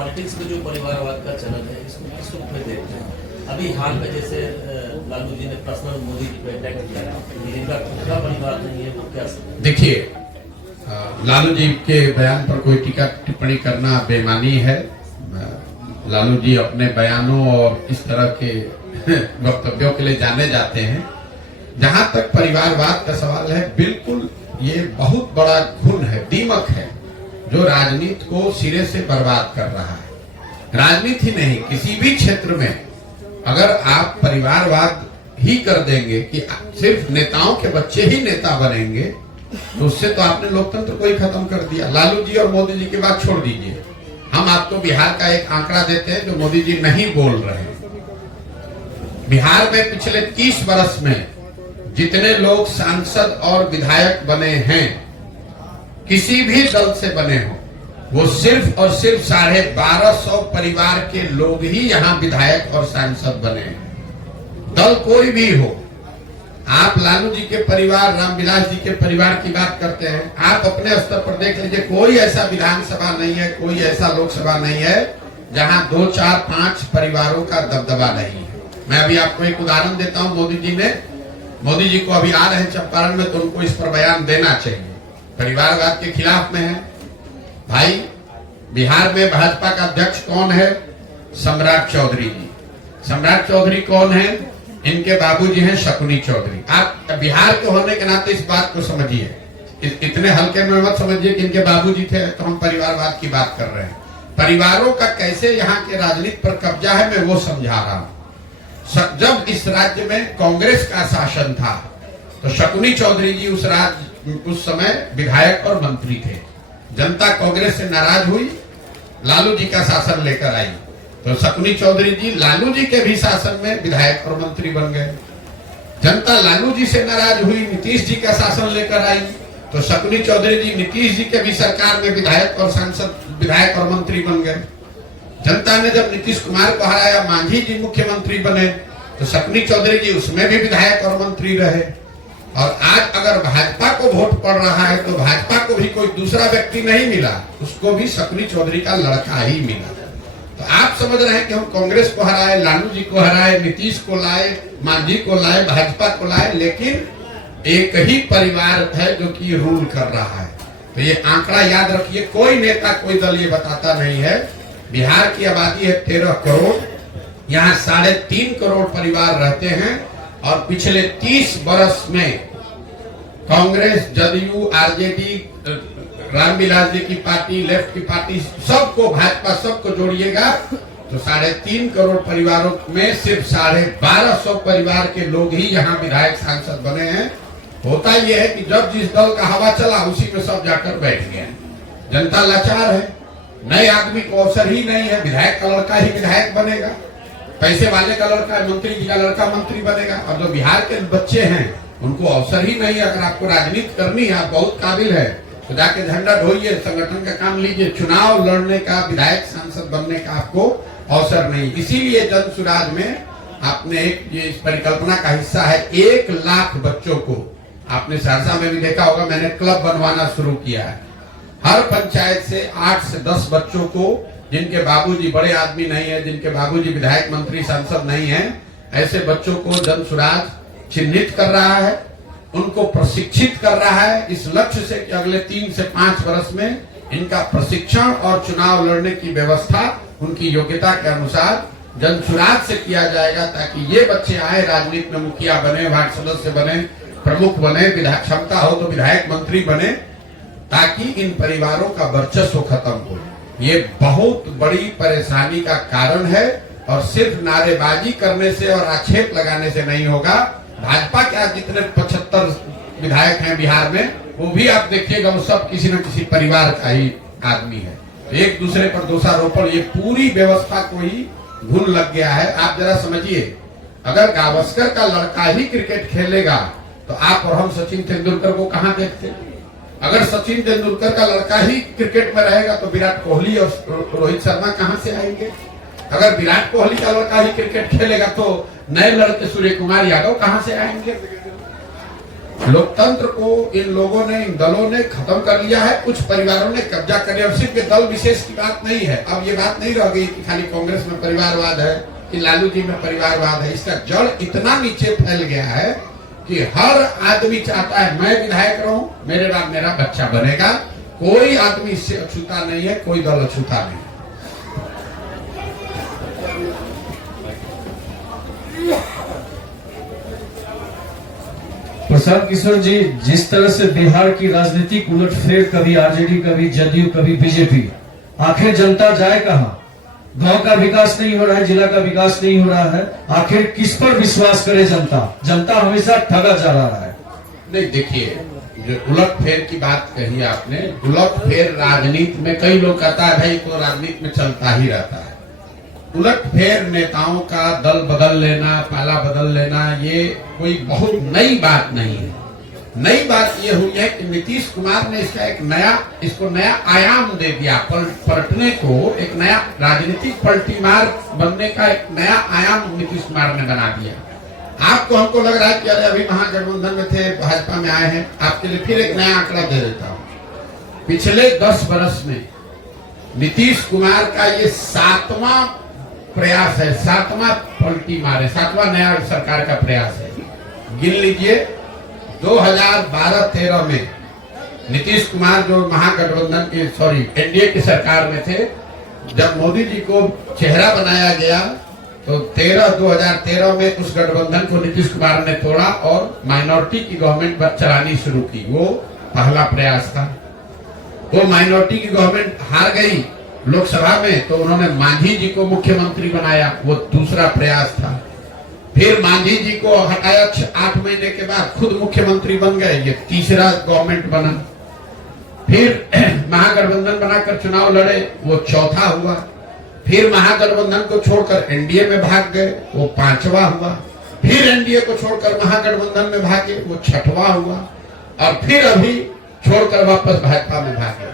Politics में जो परिवारवाद का चलन है इसको किस रूप में देखते हैं? अभी हाल में जैसे लालू जी ने पर्सनल मोदी जी पे अटैक किया, इनका खुद का परिवार नहीं है, वो क्या? देखिए, लालू जी के बयान पर कोई टीका टिप्पणी करना बेईमानी है। लालू जी अपने बयानों और इस तरह के वक्तव्यों के लिए जाने जाते हैं। जहां तक परिवारवाद का सवाल है, बिल्कुल ये बहुत बड़ा घुन है, दीमक है, जो राजनीति को सिरे से बर्बाद कर रहा है। राजनीति ही नहीं, किसी भी क्षेत्र में अगर आप परिवारवाद ही कर देंगे कि सिर्फ नेताओं के बच्चे ही नेता बनेंगे, तो उससे तो आपने लोकतंत्र को ही खत्म कर दिया। लालू जी और मोदी जी की बात छोड़ दीजिए, हम आपको बिहार का एक आंकड़ा देते हैं जो मोदी जी नहीं बोल रहे हैं। बिहार में पिछले 30 वर्ष में जितने लोग सांसद और विधायक बने हैं, किसी भी दल से बने हो, वो सिर्फ और सिर्फ 1250 परिवार के लोग ही यहाँ विधायक और सांसद बने हैं। दल कोई भी हो, आप लालू जी के परिवार, रामविलास जी के परिवार की बात करते हैं, आप अपने स्तर पर देख लीजिए, कोई ऐसा विधानसभा नहीं है, कोई ऐसा लोकसभा नहीं है जहां 2, 4, 5 परिवारों का दबदबा नहीं है। मैं अभी आपको एक उदाहरण देता हूं। मोदी जी को अभी आ रहे हैं चंपारण में, तो उनको इस पर बयान देना चाहिए। परिवारवाद के खिलाफ में है भाई। बिहार में भाजपा का अध्यक्ष कौन है? सम्राट चौधरी जी। सम्राट चौधरी कौन है? इनके बाबूजी हैं शकुनी चौधरी। आप बिहार के होने के नाते इस बात को समझिए, इतने हल्के में मत समझिए कि इनके बाबूजी थे तो हम परिवारवाद की बात कर रहे हैं। परिवारों का कैसे यहाँ के राजनीति पर कब्जा है, मैं वो समझा रहा हूँ। जब इस राज्य में कांग्रेस का शासन था तो शकुनी चौधरी जी उस समय विधायक और मंत्री थे। जनता कांग्रेस से नाराज हुई, लालू जी का शासन लेकर आई, तो शकुनी चौधरी जी लालू जी के भी शासन में विधायक और मंत्री बन गए। जनता लालू जी से नाराज हुई, नीतीश जी का शासन लेकर आई, तो शकुनी चौधरी जी नीतीश जी के भी सरकार में विधायक और सांसद, विधायक और मंत्री बन गए। जनता ने जब नीतीश कुमार को हराया, मांझी जी मुख्यमंत्री बने, तो शकुनी चौधरी जी उसमें भी विधायक और मंत्री रहे। और आज अगर भाजपा को वोट पड़ रहा है तो भाजपा को भी कोई दूसरा व्यक्ति नहीं मिला, उसको भी शकुनी चौधरी का लड़का ही मिला। तो आप समझ रहे हैं कि हम कांग्रेस को हराए, लालू जी को हराए, नीतीश को लाए, मांझी को लाए, भाजपा को लाए, लेकिन एक ही परिवार है जो कि रूल कर रहा है। तो ये आंकड़ा याद रखिए, कोई नेता, कोई दल ये बताता नहीं है। बिहार की आबादी है 13 करोड़, यहाँ 3.5 करोड़ परिवार रहते हैं, और पिछले 30 वर्ष में कांग्रेस, जदयू, आरजेडी, रामविलास जी की पार्टी, लेफ्ट की पार्टी, सबको, भाजपा, सबको जोड़िएगा तो 3.5 करोड़ परिवारों में सिर्फ 1250 परिवार के लोग ही यहाँ विधायक सांसद बने हैं। होता यह है कि जब जिस दल का हवा चला उसी में सब जाकर बैठ गए। जनता लाचार है, नए आदमी को अवसर ही नहीं है। विधायक का लड़का ही विधायक बनेगा, पैसे वाले का लड़का, मंत्री जी का लड़का मंत्री बनेगा, और जो बिहार के बच्चे हैं उनको अवसर ही नहीं है। अगर आपको राजनीति करनी है, आप बहुत काबिल है, तो जाके झंडा ढोइए, संगठन का काम लीजिए। चुनाव लड़ने का, विधायक सांसद बनने का आपको अवसर नहीं। इसीलिए जन सुराज में आपने ये इस परिकल्पना का हिस्सा है, 1 लाख बच्चों को, आपने सहरसा में भी देखा होगा, मैंने क्लब बनवाना शुरू किया है। हर पंचायत से 8 से 10 बच्चों को, जिनके बाबूजी बड़े आदमी नहीं है, जिनके बाबूजी विधायक, मंत्री, सांसद नहीं है, ऐसे बच्चों को जन सुराज चिन्हित कर रहा है, उनको प्रशिक्षित कर रहा है, इस लक्ष्य से कि अगले 3 से 5 वर्ष में इनका प्रशिक्षण और चुनाव लड़ने की व्यवस्था उनकी योग्यता के अनुसार जन सुराज से किया जाएगा, ताकि ये बच्चे आए, राजनीति में मुखिया बने, वार्ड सदस्य बने, प्रमुख बने, विधायक क्षमता हो तो विधायक, मंत्री बने, ताकि इन परिवारों का वर्चस्व खत्म हो। ये बहुत बड़ी परेशानी का कारण है, और सिर्फ नारेबाजी करने से और आक्षेप लगाने से नहीं होगा। भाजपा के आज जितने 75 विधायक हैं बिहार में, वो भी आप देखिएगा, वो सब किसी न किसी परिवार का ही आदमी है। एक दूसरे पर दोषारोपण, ये पूरी व्यवस्था को ही घुन लग गया है। आप जरा समझिए, अगर गावस्कर का लड़का ही क्रिकेट खेलेगा तो आप और हम सचिन तेंदुलकर को कहां देखते? अगर सचिन तेंदुलकर का लड़का ही क्रिकेट में रहेगा तो विराट कोहली और रोहित शर्मा कहां से आएंगे? अगर विराट कोहली का लड़का ही क्रिकेट खेलेगा तो नए लड़के सूर्य कुमार यादव कहां से आएंगे? लोकतंत्र को इन लोगों ने, इन दलों ने खत्म कर लिया है। कुछ परिवारों ने कब्जा कर लिया। सिर्फ ये दल विशेष की बात नहीं है। अब ये बात नहीं रह गई कि खाली कांग्रेस में परिवारवाद है कि लालू जी में परिवारवाद है। इसका जड़ इतना नीचे फैल गया है कि हर आदमी चाहता है मैं विधायक रहूं, मेरे बाद मेरा बच्चा बनेगा। कोई आदमी इससे अछूता नहीं है, कोई दल अछूता नहीं है। प्रशांत किशोर जी, जिस तरह से बिहार की राजनीतिक उलटफेर, कभी आरजेडी, कभी जदयू, कभी बीजेपी, आखिर जनता जाए कहां? गांव का विकास नहीं हो रहा है, जिला का विकास नहीं हो रहा है, आखिर किस पर विश्वास करे जनता? जनता हमेशा ठगा जा रहा है। नहीं, देखिए, जो उलटफेर की बात कही आपने, उलटफेर राजनीति में कई लोग कहता है भाई तो राजनीति में चलता ही रहता है। उलटफेर नेताओं का दल बदल लेना, पाला बदल लेना, ये कोई बहुत नई बात नहीं है। नई बात ये हुई है कि नीतीश कुमार ने इसको नया आयाम दे दिया। पलटने को एक नया राजनीतिक पलटीमार बनने का एक नया आयाम नीतीश कुमार ने बना दिया। आपको हमको लग रहा है कि अरे अभी महागठबंधन में थे, भाजपा में आए हैं। आपके लिए फिर एक नया आंकड़ा दे देता हूं। पिछले 10 वर्ष में नीतीश कुमार का ये 7वां प्रयास है, 7वां पलटी मारे, 7वां नया सरकार का प्रयास है। गिन लीजिए, 2012-13 में नीतीश कुमार जो महागठबंधन की एनडीए की सरकार में थे, जब मोदी जी को चेहरा बनाया गया तो 2013 में उस गठबंधन को नीतीश कुमार ने तोड़ा और माइनॉरिटी की गवर्नमेंट चलानी शुरू की। वो पहला प्रयास था। वो माइनॉरिटी की गवर्नमेंट हार गई लोकसभा में, तो उन्होंने मांझी जी को मुख्यमंत्री बनाया। वो दूसरा प्रयास था। फिर मांझी जी को हटाया, 8 महीने के बाद खुद मुख्यमंत्री बन गए। ये तीसरा गवर्नमेंट बना। फिर महागठबंधन बनाकर चुनाव लड़े, वो चौथा हुआ। फिर महागठबंधन को छोड़कर एनडीए में भाग गए, वो 5वां हुआ। फिर एनडीए को छोड़कर महागठबंधन में भागे, वो 6वां हुआ। और फिर अभी छोड़कर वापस भाजपा में भागे।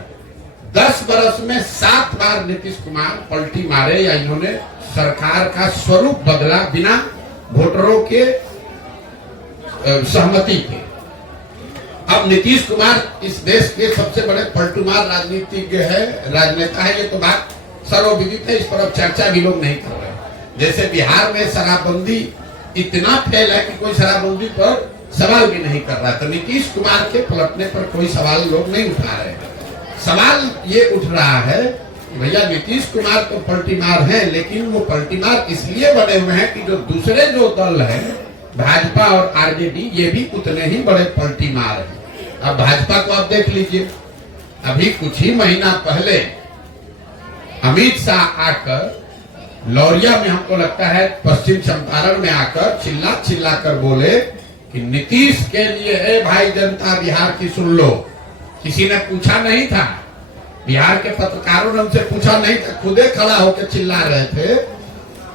10 वर्ष में 7 बार नीतीश कुमार पलटी मारे या इन्होंने सरकार का स्वरूप बदला बिना वोटरों के सहमति के। अब नीतीश कुमार इस देश के सबसे बड़े पलटूमार राजनीतिज्ञ है, राजनेता है। ये तो बात सर्वविदित है, इस पर अब चर्चा भी लोग नहीं कर रहे। जैसे बिहार में शराबबंदी इतना फेल है कि कोई शराबबंदी पर सवाल भी नहीं कर रहा, तो नीतीश कुमार के पलटने पर कोई सवाल लोग नहीं उठा रहे। सवाल ये उठ रहा है कि भैया नीतीश कुमार तो पलटीमार हैं, लेकिन वो पलटीमार इसलिए बने हुए हैं कि जो दूसरे जो दल हैं, भाजपा और आरजेडी, ये भी उतने ही बड़े पलटीमार हैं। अब भाजपा को आप देख लीजिए, अभी कुछ ही महीना पहले अमित शाह आकर लौरिया में, हमको लगता है पश्चिम चंपारण में आकर चिल्ला कर बोले कि नीतीश के लिए है भाई जनता बिहार की सुन लो। किसी ने पूछा नहीं था, बिहार के पत्रकारों ने उनसे पूछा नहीं था, खुदे खड़ा होकर चिल्ला रहे थे,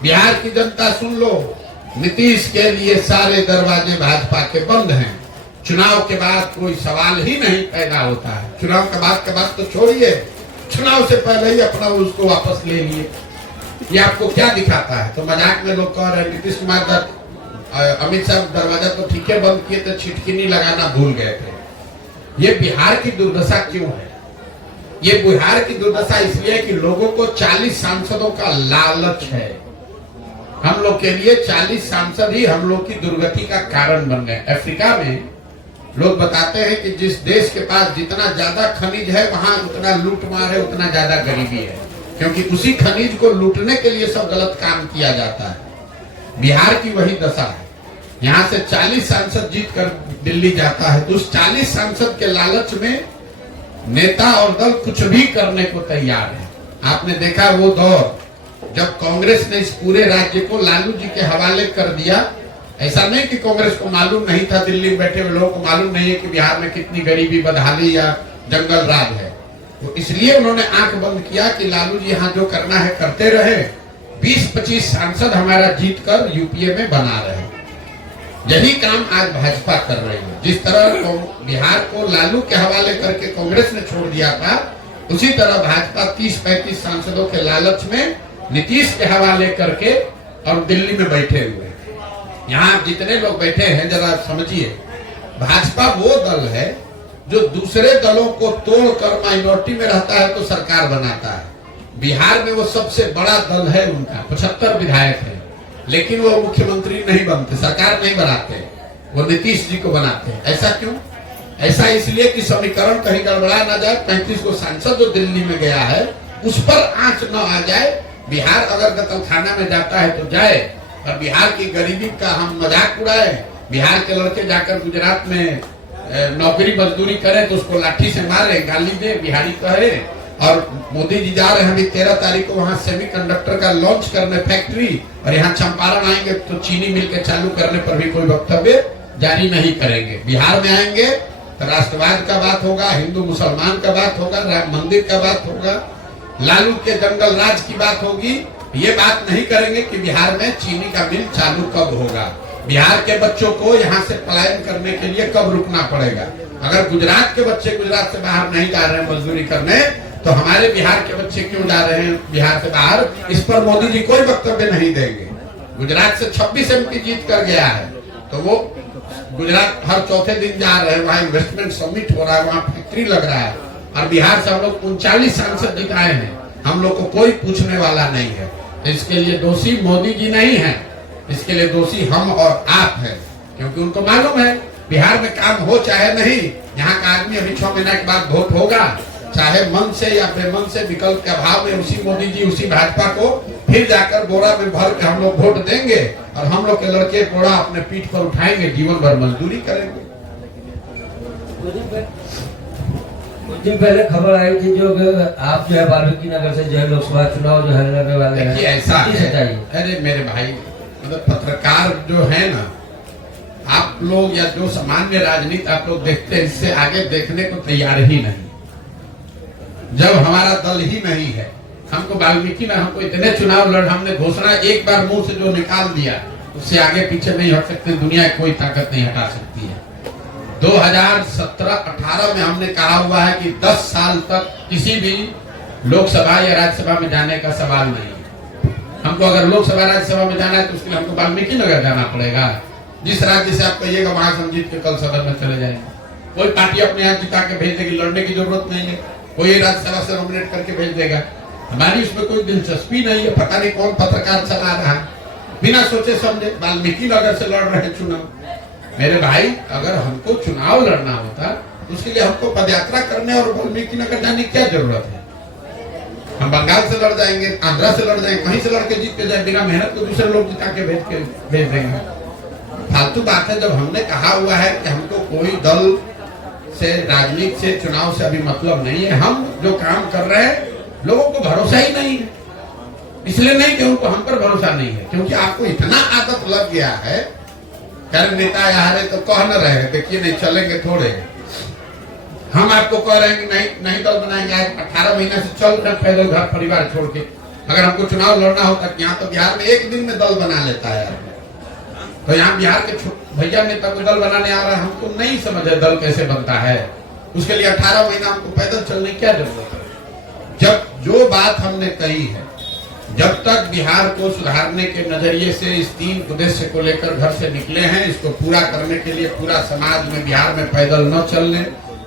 बिहार की जनता सुन लो, नीतीश के लिए सारे दरवाजे भाजपा के बंद हैं। चुनाव के बाद कोई सवाल ही नहीं पैदा होता है। चुनाव के बाद तो छोड़िए, चुनाव से पहले ही अपना उसको वापस ले लिए। ये आपको क्या दिखाता है? तो मजाक में लोग कह रहे हैं नीतीश कुमार अमित शाह दरवाजा तो ठीक है बंद किए थे, छिटकिनी लगाना भूल गए थे। ये बिहार की दुर्दशा क्यों है? ये बिहार की दुर्दशा इसलिए कि लोगों को 40 सांसदों का लालच है। हम लोग के लिए 40 सांसद ही हम लोग की दुर्गति का कारण बन गए। अफ्रीका में लोग बताते हैं कि जिस देश के पास जितना ज्यादा खनिज है, वहां उतना लूटमार है, उतना ज्यादा गरीबी है, क्योंकि उसी खनिज को लूटने के लिए सब गलत काम किया जाता है। बिहार की वही दशा है। यहाँ से 40 सांसद जीत कर दिल्ली जाता है, तो उस 40 सांसद के लालच में नेता और दल कुछ भी करने को तैयार है। आपने देखा वो दौर जब कांग्रेस ने इस पूरे राज्य को लालू जी के हवाले कर दिया। ऐसा नहीं कि कांग्रेस को मालूम नहीं था, दिल्ली में बैठे हुए लोगों को मालूम नहीं है कि बिहार में कितनी गरीबी, बदहाली या जंगल राज है। तो इसलिए उन्होंने आंख बंद किया कि लालू जी यहाँ जो करना है करते रहे, 20-25 सांसद हमारा जीत कर यूपीए में बना रहे। यही काम आज भाजपा कर रही है। जिस तरह बिहार को लालू के हवाले करके कांग्रेस ने छोड़ दिया था, उसी तरह भाजपा 30-35 सांसदों के लालच में नीतीश के हवाले करके और दिल्ली में बैठे हुए। यहाँ जितने लोग बैठे हैं जरा समझिए, भाजपा वो दल है जो दूसरे दलों को तोड़कर माइनॉरिटी में रहता है तो सरकार बनाता है। बिहार में वो सबसे बड़ा दल है, उनका 75 विधायक है, लेकिन वो मुख्यमंत्री नहीं बनते, सरकार नहीं बनाते, वो नीतीश जी को बनाते हैं। ऐसा क्यों? ऐसा इसलिए कि समीकरण कहीं गड़बड़ा ना जाए। 35 को सांसद जो दिल्ली में गया है उस पर आंच न आ जाए। बिहार अगर कतलखाना में जाता है तो जाए, और बिहार की गरीबी का हम मजाक उड़ाए। बिहार के लड़के जाकर गुजरात में नौकरी मजदूरी करें तो उसको लाठी से मारे, गाली दे, बिहारी कहे। और मोदी जी जा रहे हैं अभी 13 तारीख को वहां सेमीकंडक्टर का लॉन्च करने फैक्ट्री, और यहाँ चंपारण आएंगे तो चीनी मिल के चालू करने पर भी कोई वक्तव्य जारी नहीं करेंगे। बिहार में आएंगे तो राष्ट्रवाद का बात होगा, हिंदू मुसलमान का बात होगा, राम मंदिर का बात होगा, लालू के जंगल राज की बात होगी। ये बात नहीं करेंगे कि बिहार में चीनी का मिल चालू कब होगा, बिहार के बच्चों को यहाँ से पलायन करने के लिए कब रुकना पड़ेगा। अगर गुजरात के बच्चे गुजरात से बाहर नहीं जा रहे हैं मजदूरी करने, तो हमारे बिहार के बच्चे क्यों जा रहे हैं बिहार से बाहर, इस पर मोदी जी कोई वक्तव्य नहीं देंगे। गुजरात से 26 MP जीत कर गया है, तो वो गुजरात हर चौथे दिन जा रहे हैं, वहाँ इन्वेस्टमेंट समिट हो रहा है, वहाँ फैक्ट्री लग रहा है, और बिहार से हम लोग 39 सांसद जिताए हैं। हम लोग को कोई पूछने वाला नहीं है। इसके लिए दोषी मोदी जी नहीं है, इसके लिए दोषी हम और आप हैं, क्योंकि उनको मालूम है बिहार में काम हो चाहे नहीं, यहाँ का आदमी अभी 6 महीने के बाद वोट होगा, चाहे मन से या बेमन से, विकल्प के अभाव में उसी मोदी जी उसी भाजपा को फिर जाकर बोरा में भर के हम लोग वोट देंगे, और हम लोग के लड़के बोरा अपने पीठ पर उठाएंगे, जीवन भर मजदूरी करेंगे। कुछ दिन पहले खबर आई थी जो आप जो है वाल्मीकि नगर से जो है लोकसभा चुनाव जो है लड़ने वाले हैं, ऐसा है। है। अरे मेरे भाई, मतलब पत्रकार जो है ना, आप लोग या जो सामान्य राजनीति आप लोग देखते हैं, इससे आगे देखने को तैयार ही नहीं। जब हमारा दल ही नहीं है, हमको वाल्मीकि में हमको इतने चुनाव लड़, हमने घोषणा एक बार मुंह से जो निकाल दिया उससे आगे पीछे नहीं हट सकते, दुनिया की कोई ताकत नहीं हटा सकती है। 2017-18 में हमने कहा हुआ है कि 10 साल तक किसी भी लोकसभा या राज्यसभा में जाने का सवाल नहीं है। हमको अगर लोकसभा राज्यसभा में जाना है तो उसके लिए हमको वाल्मीकि नगर जाना पड़ेगा। जिस राज्य से आप कहिएगा वहां से हम जीत के कल सदन में चले जाएंगे। कोई पार्टी अपने यहाँ जिता के भेज देगी, लड़ने की जरूरत नहीं है, कोई राज्यसभा से नॉमिनेट करके भेज देगा। हमारी उसमें कोई दिलचस्पी नहीं है। पता नहीं कौन पत्रकार चला रहा है, बिना सोचे समझे वाल्मीकि नगर से लड़ रहे चुनाव। मेरे भाई, अगर हमको चुनाव लड़ना होता तो उसके लिए हमको पदयात्रा करने और वाल्मीकि नगर जाने की क्या जरूरत है? हम बंगाल से लड़ जाएंगे, आंध्रा से लड़ जाएंगे, वहीं से लड़ के जीत के जाए, बिना मेहनत को दूसरे लोग जिता के भेज देंगे। फालतू बात है। जब हमने कहा हुआ है कि हमको कोई दल से, राजनीति से, चुनाव से अभी मतलब नहीं है, हम जो काम कर रहे हैं लोगों को भरोसा ही नहीं है। इसलिए नहीं कि उनको हम पर भरोसा नहीं है, क्योंकि आपको इतना आदत लग गया है। कर नेता यहाँ रहे तो कह न रहे, देखिए नहीं चलेंगे थोड़े। हम आपको कह रहे हैं कि नहीं दल बनाएंगे। 18 महीने से चल रहे पैदल घर परिवार छोड़ के। अगर हमको चुनाव लड़ना होता, यहाँ तो बिहार में एक दिन में दल बना लेता है। तो यहाँ बिहार के भैया नेता को दल बनाने आ रहा है, हमको नहीं समझ है दल कैसे बनता है। उसके लिए 18 महीना हमको पैदल चलने की क्या जरूरत है? जब जो बात हमने कही है, जब तक बिहार को सुधारने के नजरिए से इस 3 उद्देश्य को लेकर घर से निकले हैं, इसको पूरा करने के लिए पूरा समाज में बिहार में पैदल न चलने,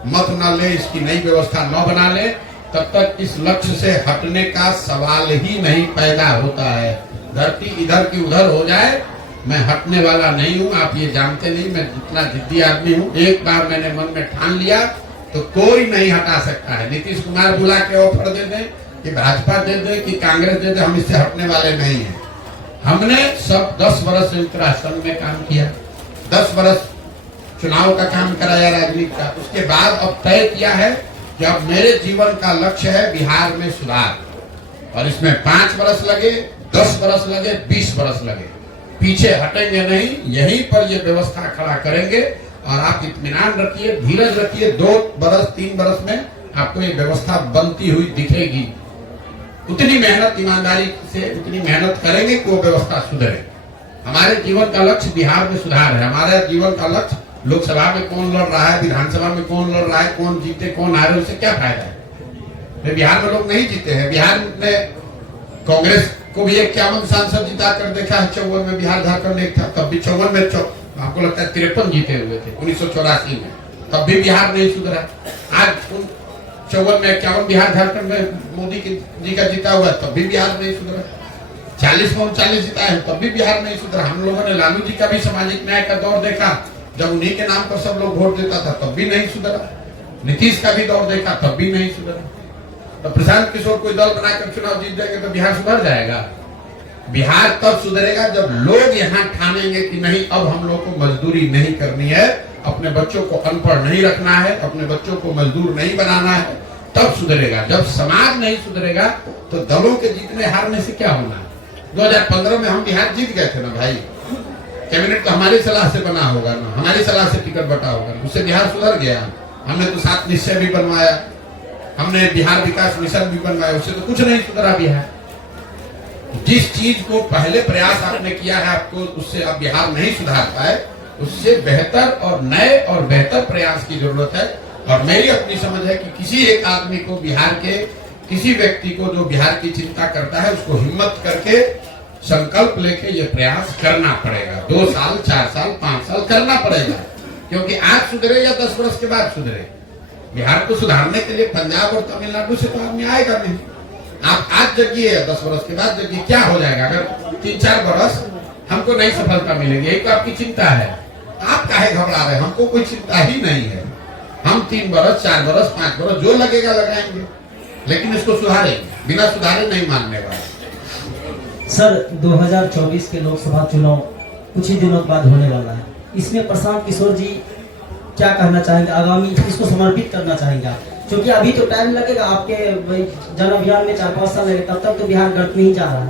मत न ले, इसकी नई व्यवस्था न बना ले, तब तक इस लक्ष्य से हटने का सवाल ही नहीं पैदा होता है। धरती इधर की उधर हो जाए, मैं हटने वाला नहीं हूँ। आप ये जानते नहीं मैं जितना जिद्दी आदमी हूँ। एक बार मैंने मन में ठान लिया तो कोई नहीं हटा सकता है। नीतीश कुमार बुला के ऑफर दे दे कि भाजपा दे दे कि कांग्रेस दे दे, हम इससे हटने वाले नहीं हैं। हमने सब 10 वर्ष संयुक्त राष्ट्र संघ में काम किया, 10 वर्ष चुनाव का काम कराया राजनीति का। उसके बाद अब तय किया है कि अब मेरे जीवन का लक्ष्य है बिहार में सुधार, और इसमें 5 वर्ष लगे, 10 वर्ष लगे, 20 वर्ष लगे, पीछे हटेंगे नहीं। यहीं पर ये व्यवस्था खड़ा करेंगे, और आप इत्मीनान रखिए, धीरज रखिए। 2 वर्ष 3 वर्ष में आपको ये व्यवस्था बनती हुई दिखेगी। उतनी मेहनत ईमानदारी से उतनी मेहनत करेंगे कि वो व्यवस्था सुधरे। हमारे जीवन का लक्ष्य बिहार में सुधार है। हमारा जीवन का लक्ष्य लोकसभा में कौन लड़ रहा है, विधानसभा में कौन लड़ रहा है, कौन जीते कौन हारे, उससे क्या फायदा है? बिहार में लोग नहीं जीते हैं। बिहार में कांग्रेस को भी 51 सांसद जिता कर देखा है। 54 में बिहार झारखंड एक था, तब भी 54 में हमको लगता है 53 जीते हुए थे 1984 में, तब भी बिहार नहीं सुधरा। आज 54 में 51 बिहार झारखंड में मोदी जी का जीता हुआ है, तब भी बिहार नहीं सुधरा। 40 में 39 जीता है, तब भी बिहार नहीं सुधरा। हम लोगों ने लालू जी का भी सामाजिक न्याय का दौर देखा, जब उन्हीं के नाम पर सब लोग वोट देता था, तब भी नहीं सुधरा। नीतीश का भी दौर देखा, तब भी नहीं सुधरा। तो प्रशांत किशोर कोई दल बनाकर चुनाव जीत जाएंगे तो बिहार सुधर जाएगा? बिहार तब सुधरेगा जब लोग यहाँ ठानेंगे कि नहीं, अब हम लोग को मजदूरी नहीं करनी है, अपने बच्चों को अनपढ़ नहीं रखना है, अपने बच्चों को मजदूर नहीं बनाना है, तब सुधरेगा। जब समाज नहीं सुधरेगा तो दलों के जीतने हारने से क्या होना है। 2015 में हम बिहार जीत गए थे ना भाई, कैबिनेट तो हमारी सलाह से बना होगा ना, हमारी सलाह से टिकट बटा होगा, उससे बिहार सुधर गया। हमने तो 7 निश्चय भी बनवाया, हमने बिहार विकास मिशन भी बनवाया, उससे तो कुछ नहीं सुधरा बिहार। जिस चीज को पहले प्रयास आपने किया है, आपको उससे अब बिहार नहीं सुधार पाए, उससे बेहतर और नए और बेहतर प्रयास की जरूरत है। और मेरी अपनी समझ है कि किसी एक आदमी को, बिहार के किसी व्यक्ति को जो बिहार की चिंता करता है, उसको हिम्मत करके संकल्प लेके ये प्रयास करना पड़ेगा। 2 साल 4 साल 5 साल करना पड़ेगा, क्योंकि आज सुधरे या 10 वर्ष के बाद सुधरे, बिहार को सुधारने के लिए पंजाब और तमिलनाडु से तो आदमी आएगा नहीं। आप आज जगिए या 10 वर्ष के बाद जगिए, क्या हो जाएगा? अगर 3-4 वर्ष हमको नहीं सफलता मिलेगी, यही तो आपकी चिंता है। आप काहे घबरा रहे हैं? हमको कोई चिंता ही नहीं है। हम 3 वर्ष 4 वर्ष 5 वर्ष जो लगेगा लगाएंगे, लेकिन इसको सुधारेंगे, बिना सुधारे नहीं मानने वाले। सर, 2024 के लोकसभा चुनाव कुछ ही दिनों बाद होने वाला है, इसमें प्रशांत किशोर जी क्या कहना चाहेंगे? आगामी इसको समर्पित करना चाहेंगे आप? क्योंकि अभी तो टाइम लगेगा, आपके जन अभियान में 4-5 साल लगे, तब तक तो बिहार गर्त में ही जा रहा है।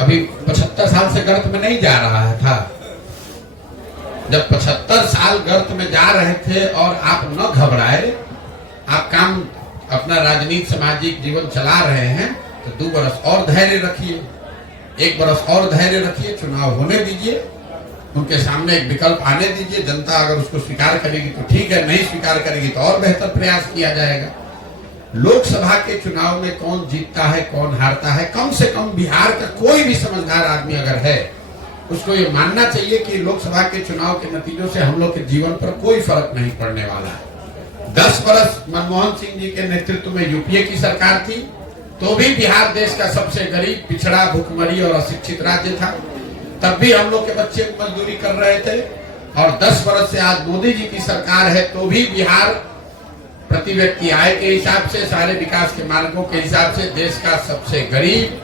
अभी 75 साल से गर्त में नहीं जा रहा है था। जब 75 साल गर्त में जा रहे थे और आप न घबराए, आप काम अपना राजनीति सामाजिक जीवन चला रहे हैं, तो 2 वर्ष और धैर्य रखिए, 1 वर्ष और धैर्य रखिए, चुनाव होने दीजिए, उनके सामने एक विकल्प आने दीजिए। जनता अगर उसको स्वीकार करेगी तो ठीक है, नहीं स्वीकार करेगी तो और बेहतर प्रयास किया जाएगा। लोकसभा के चुनाव में कौन जीतता है कौन हारता है, कम से कम बिहार का कोई भी समझदार आदमी अगर है, उसको ये मानना चाहिए कि लोकसभा के चुनाव के नतीजों से हम लोग के जीवन पर कोई फर्क नहीं पड़ने वाला है। 10 वर्ष मनमोहन सिंह जी के नेतृत्व में यूपीए की सरकार थी, तो भी बिहार देश का सबसे गरीब, पिछड़ा, भुखमरी और अशिक्षित राज्य था। तब भी हम लोग के बच्चे मजदूरी कर रहे थे। और 10 वर्ष से आज मोदी जी की सरकार है, तो भी बिहार प्रति व्यक्ति आय के हिसाब से, सारे विकास के मार्गों के हिसाब से देश का सबसे गरीब,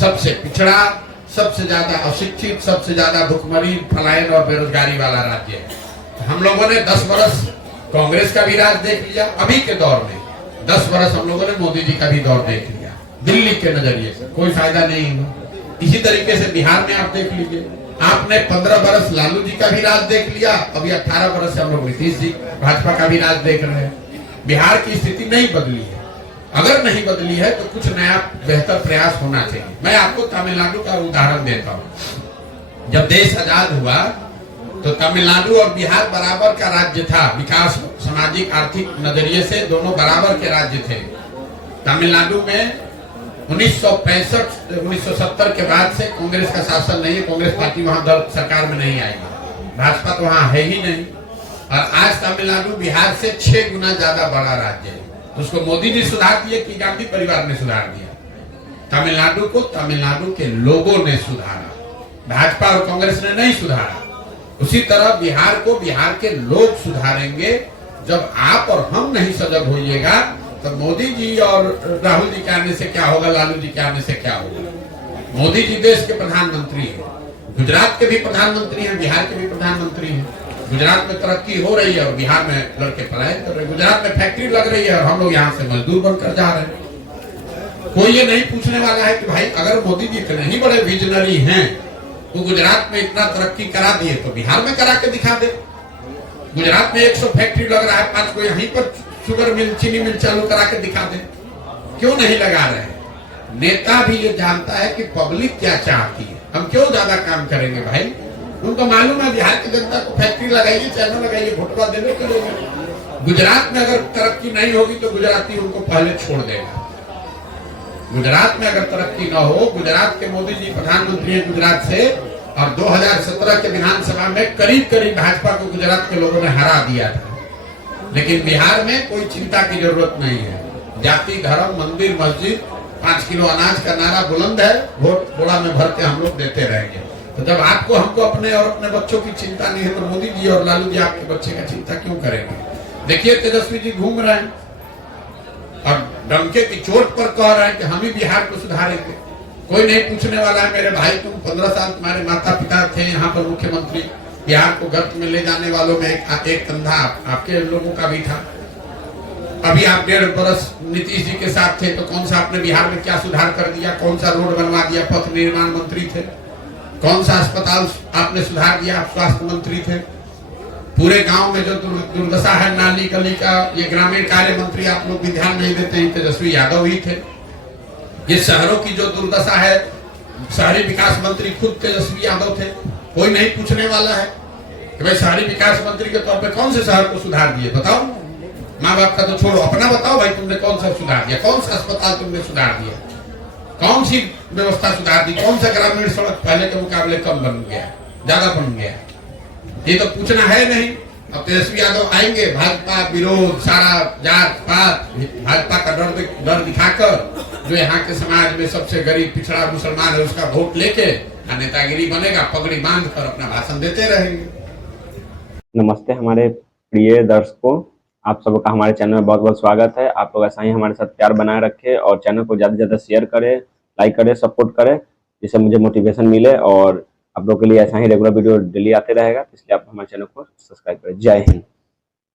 सबसे पिछड़ा, सबसे ज्यादा अशिक्षित, सबसे ज्यादा भुखमरी, पलायन और बेरोजगारी वाला राज्य है। हम लोगों ने 10 वर्ष कांग्रेस का भी राज देख लिया, अभी के दौर में 10 वर्ष हम लोगों ने मोदी जी का भी दौर देख लिया। दिल्ली के नजरिए से कोई फायदा नहीं हुआ। इसी तरीके से बिहार में आप देख लीजिए, आपने 15 वर्ष लालू जी का भी राज देख लिया, अभी 18 वर्ष से हम लोग नीतीश जी भाजपा का भी राज देख रहे हैं। बिहार की स्थिति नहीं बदली है। अगर नहीं बदली है तो कुछ नया बेहतर प्रयास होना चाहिए। मैं आपको तमिलनाडु का उदाहरण देता हूँ। जब देश आजाद हुआ तो तमिलनाडु और बिहार बराबर का राज्य था, विकास, सामाजिक, आर्थिक नजरिए से दोनों बराबर के राज्य थे। तमिलनाडु में 1970 के बाद से कांग्रेस का शासन नहीं है, कांग्रेस पार्टी वहां सरकार में नहीं आएगी, भाजपा तो वहां है ही नहीं। और आज तमिलनाडु बिहार से 6 गुना ज्यादा बड़ा राज्य है। तो उसको मोदी जी सुधार दिए कि गांधी परिवार ने सुधार दिया? तमिलनाडु को तमिलनाडु के लोगों ने सुधारा, भाजपा और कांग्रेस ने नहीं सुधारा। उसी तरह बिहार को बिहार के लोग सुधारेंगे। जब आप और हम नहीं सजग होइएगा तो मोदी जी और राहुल जी के आने से क्या होगा, लालू जी के आने से क्या होगा। मोदी जी देश के प्रधानमंत्री हैं, गुजरात के भी प्रधानमंत्री हैं, बिहार के भी प्रधानमंत्री हैं। गुजरात में तरक्की हो रही है और बिहार में लड़के पलायन कर रहे हैं। गुजरात में फैक्ट्री लग रही है और हम लोग यहाँ से मजदूर बनकर जा रहे हैं। कोई ये नहीं पूछने वाला है कि भाई अगर मोदी जी इतने ही बड़े विजनरी हैं तो गुजरात में इतना तरक्की करा दिए तो बिहार में करा के दिखा दे। गुजरात में 100 फैक्ट्री लग रहा है, 5 को यहीं पर शुगर मिल, चीनी मिल चालू करा के दिखा दे। क्यों नहीं लगा रहे? नेता भी ये जानता है कि पब्लिक क्या चाहती है, हम क्यों ज्यादा काम करेंगे भाई। उनको मालूम है बिहार की जनता को फैक्ट्री लगाइए चाहे ना लगाइए, घोटवा देने के लिए। गुजरात में अगर तरक्की नहीं होगी तो गुजराती उनको पहले छोड़ देगा। गुजरात में अगर तरक्की न हो, गुजरात के मोदी जी प्रधानमंत्री हैं गुजरात से, और 2017 के विधानसभा में करीब करीब भाजपा को गुजरात के लोगों ने हरा दिया था। लेकिन बिहार में कोई चिंता की जरूरत नहीं है। जाति, धर्म, मंदिर, मस्जिद, 5 किलो अनाज का नारा बुलंद है, वोट बोड़ा में भर के हम लोग देते रहेंगे। तो जब आपको हमको अपने और अपने बच्चों की चिंता नहीं है तो मोदी जी और लालू जी आपके बच्चे का चिंता क्यों करेंगे? देखिए तेजस्वी जी घूम रहे हैं और डंके की चोट पर कह रहे हैं कि हम ही बिहार को सुधारेंगे। कोई नहीं पूछने वाला है मेरे भाई, तुम 15 साल तुम्हारे माता पिता थे यहाँ पर मुख्यमंत्री, बिहार को गर्त में ले जाने वालों में एक कंधा आपके लोगों का भी था। अभी आप 1.5 बरस नीतीश जी के साथ थे तो कौन सा आपने बिहार में क्या सुधार कर दिया? कौन सा रोड बनवा दिया? पथ निर्माण मंत्री थे। कौन सा अस्पताल आपने सुधार दिया? आप स्वास्थ्य मंत्री थे। पूरे गांव में जो दुर्दशा है नाली गली का, ये ग्रामीण कार्य मंत्री आप लोग भी ध्यान नहीं देते हैं, तेजस्वी यादव ही थे। ये शहरों की जो दुर्दशा है, शहरी विकास मंत्री खुद तेजस्वी यादव थे। कोई नहीं पूछने वाला है कि भाई शहरी विकास मंत्री के तौर पे कौन से शहर को सुधार दिए? बताओ। माँ बाप का तो छोड़ो, अपना बताओ भाई, तुमने कौन सा सुधार दिया? कौन सा अस्पताल तुमने सुधार दिया? कौन सी व्यवस्था सुधार दी? कौन सा ग्रामीण सड़क पहले के मुकाबले कम बन गया, ज्यादा बन गया? ये तो पूछना है नहीं। अब तेजस्वी यादव आएंगे, भाजपा विरोध, सारा जात पात, भाजपा का डर दिखाकर जो यहाँ के समाज में सबसे गरीब पिछड़ा मुसलमान है उसका वोट लेके नेतागिरी बनेगा, पगड़ी बांध कर अपना भाषण देते रहेंगे। नमस्ते हमारे प्रिय दर्शकों, आप सबका हमारे चैनल में बहुत बहुत स्वागत है। आप लोग ऐसा ही हमारे साथ प्यार बनाए रखें और चैनल को ज़्यादा से ज़्यादा शेयर करें, लाइक करें, सपोर्ट करें, जिससे मुझे मोटिवेशन मिले और आप लोग के लिए ऐसा ही रेगुलर वीडियो डेली आते रहेगा। इसलिए आप हमारे चैनल को सब्सक्राइब करें। जय हिंद।